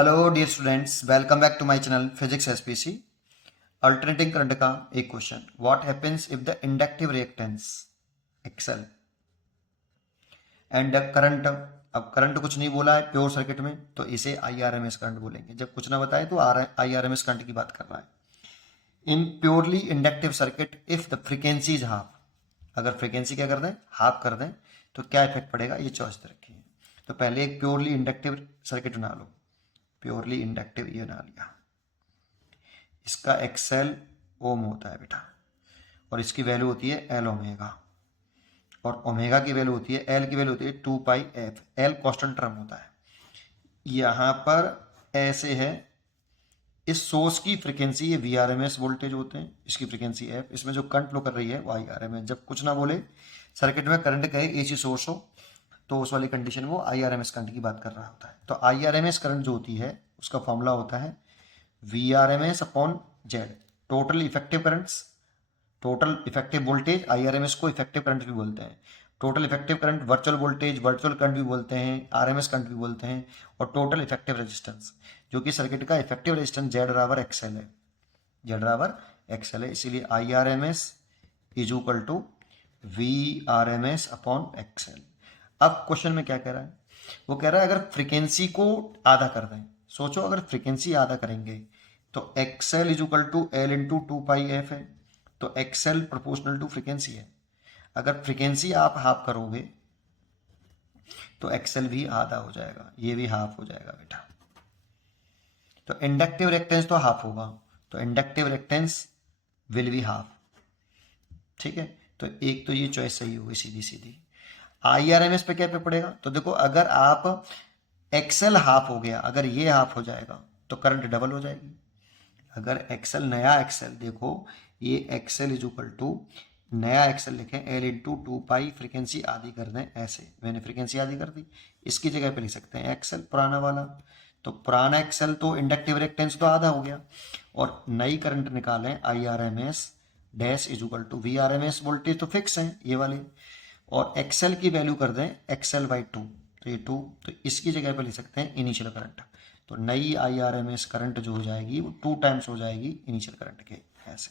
Hello dear students, welcome back to my channel physics SPC. Alternating current का एक question, what happens if the inductive reactance XL and current. अब current कुछ नहीं बोला है pure circuit में, तो इसे आईआरएमएस करंट बोलेंगे। जब कुछ ना बताए तो आईआरएमएस करंट की बात कर रहा है। In purely inductive circuit if the frequency is half, अगर फ्रीक्वेंसी क्या कर दें, हाफ कर दें, तो क्या इफेक्ट पड़ेगा, ये चॉइस दे रखी है। तो पहले एक प्योरली इंडक्टिव सर्किट बना लो। प्योरली इंडक्टिव ये बना लिया, इसका एक्सएल ओम होता है बेटा, और इसकी वैल्यू होती है एल ओमेगा, और ओमेगा की वैल्यू होती है, एल की वैल्यू होती है 2 pi F. L constant term होता है। यहाँ पर ऐसे है, इस सोर्स की फ्रीक्वेंसी ये V R M S voltage होते हैं, इसकी फ्रीक्वेंसी एफ, इसमें जो करंट फ्लो कर रही है वो आई आर एम एस। जब कुछ ना बोले, सर्किट में करंट कहे एसी सोर्स हो, तो उस वाली कंडीशन में वो I R M S current की बात कर रहा होता है। तो I R M S current जो होती है उसका फॉर्मूला होता है V R M S upon Z, total effective currents, total effective voltage. IRMS को इफेक्टिव करंट भी बोलते हैं। Total effective current virtual voltage, virtual current भी बोलते हैं, आरएमएस करंट भी बोलते हैं। और टोटल इफेक्टिव रेजिस्टेंस, जो कि सर्किट का इफेक्टिव रेजिस्टेंस जेड बराबर एक्सएल है, जेड बराबर एक्सएल है। इसीलिए IRMS is equal to V R M S upon XL. अब क्वेश्चन में क्या कह रहा है, वो कह रहा है अगर फ्रीक्वेंसी को आधा कर दें, सोचो अगर फ्रीक्वेंसी आधा करेंगे तो XL is equal to L into 2 pi F है। तो एक्सएल प्रोपोर्शनल टू फ्रीक्वेंसी है। अगर फ्रीक्वेंसी आप हाफ करोगे तो एक्सएल भी आधा हो जाएगा, ये भी हाफ हो जाएगा बेटा। तो इंडक्टिव रिएक्टेंस तो हाफ होगा, तो inductive reactance will be half. ठीक है, तो एक तो ये चॉइस सही होगी सीधी सीधी। आईआरएमएस पे क्या पे पड़ेगा, तो देखो अगर आप एक्सएल हाफ हो गया, अगर ये हाफ हो जाएगा तो करंट डबल हो जाएगी। अगर एक्सएल, नया एक्सएल, देखो ये एक्सएल इज इक्वल टू, नया एक्सएल लिखें एल इंटू 2 पाई, फ्रीक्वेंसी आधी कर दें, ऐसे मैंने फ्रीक्वेंसी आधी कर दी, इसकी जगह पे लिख सकते हैं एक्सएल पुराना वाला। तो पुराना एक्सएल तो इंडक्टिव रिएक्टेंस तो आधा हो गया, और नई करंट निकालें I R M S dash is equal to V R M S, voltage तो फिक्स है ये वाले, और एक्सएल की वैल्यू कर दें एक्सएल बाई 2, तो ये 2, तो इसकी जगह पे लिख सकते हैं इनिशियल करंट। तो नई I R M S current जो हो जाएगी वो 2 टाइम्स हो जाएगी इनिशियल करंट के, ऐसे।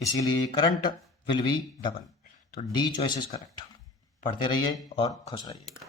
इसीलिए करंट विल बी डबल। तो डी चॉइस इज करेक्ट। पढ़ते रहिए और खुश रहिए।